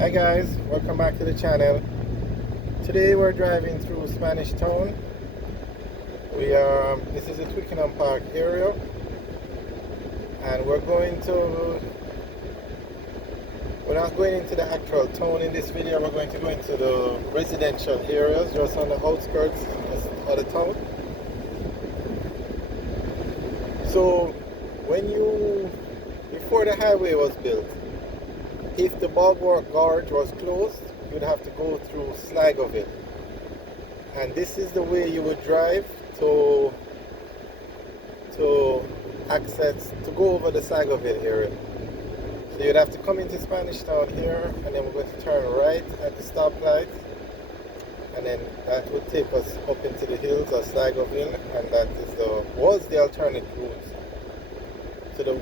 Hi guys, welcome back to the channel. Today we're driving through Spanish Town. This is the Twickenham Park area, and we're not going into the actual town in this video. We're going to go into the residential areas just on the outskirts of the town. So before the highway was built, if the Bogwark Gorge was closed, you'd have to go through Sligoville. And this is the way you would drive to go over the Sligoville area. So you'd have to come into Spanish Town here, and then we're going to turn right at the stoplight, and then that would take us up into the hills of Sligoville, and that was the alternate route to the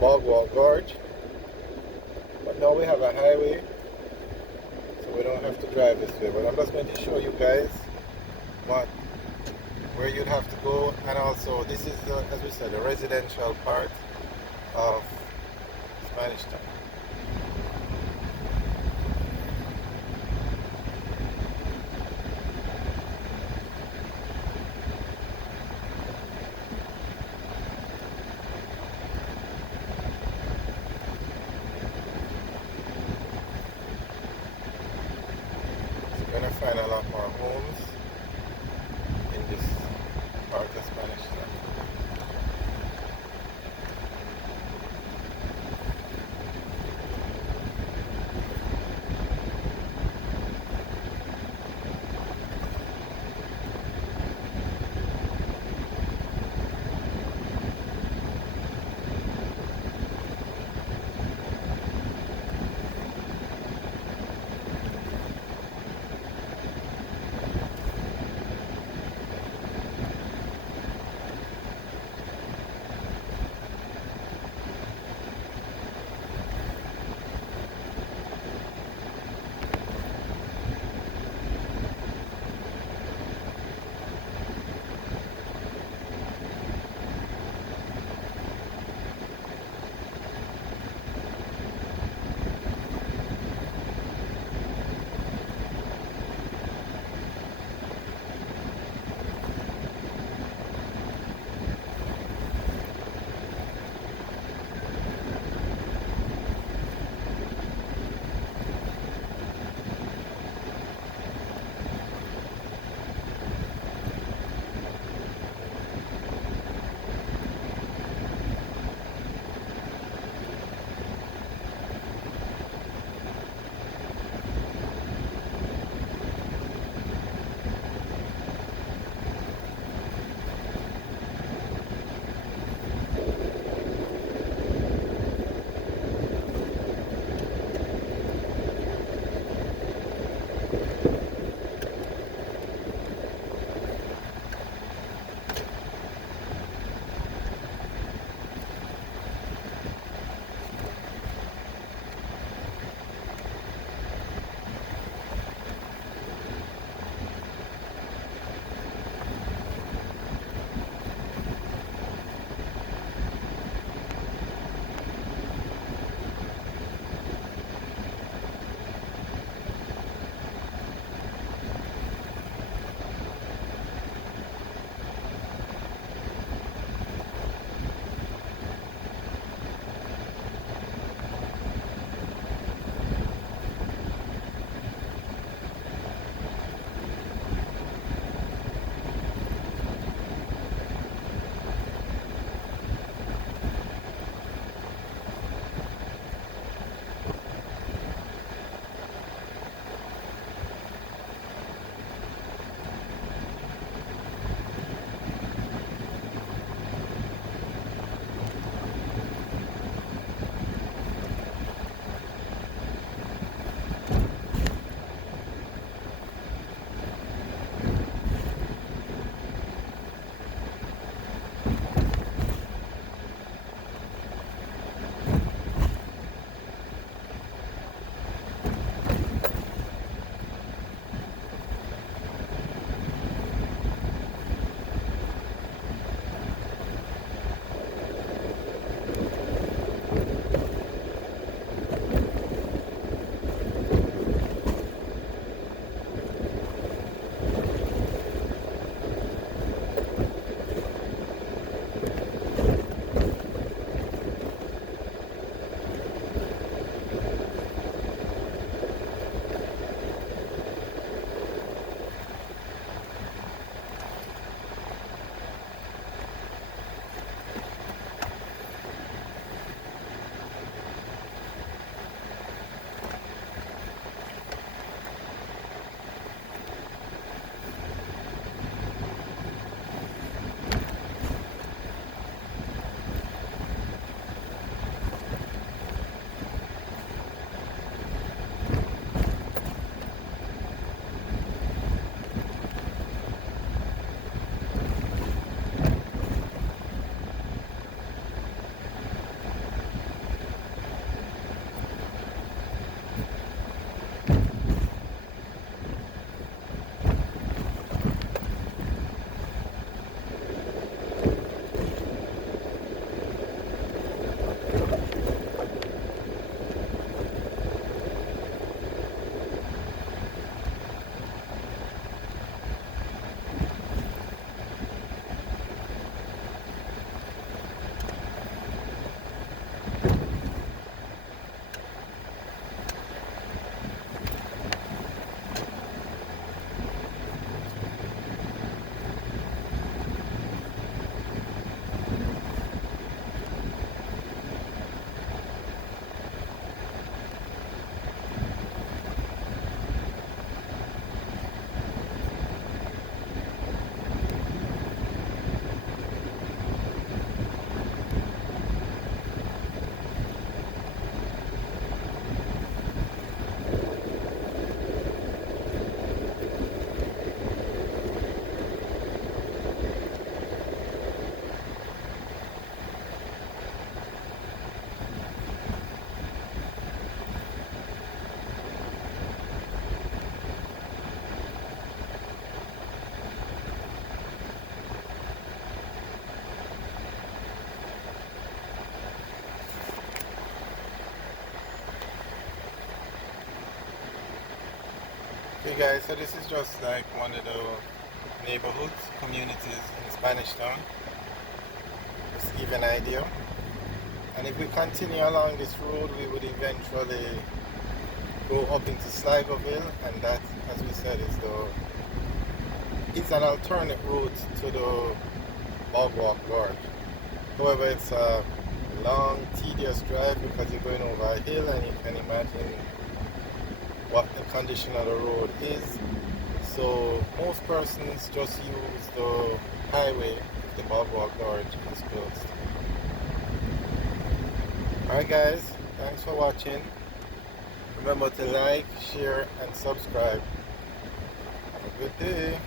Bogwark Gorge. But now we have a highway, so we don't have to drive this way. But I'm just going to show you guys where you'd have to go, and also this is as we said, the residential part of Spanish Town. So you're gonna find a lot more homes in this part of Spanish Town. Okay guys, so this is just like one of the neighborhoods, communities in Spanish Town. Just to give you an idea. And if we continue along this road, we would eventually go up into Sligoville, and that, as we said, it's an alternate route to the Bogwalk Gorge. However, it's a long, tedious drive because you're going over a hill, and you can imagine what the condition of the road is. So most persons just use the highway if the Bogwalk Gorge is closed. Alright guys, thanks for watching. Remember to like, share and subscribe. Have a good day.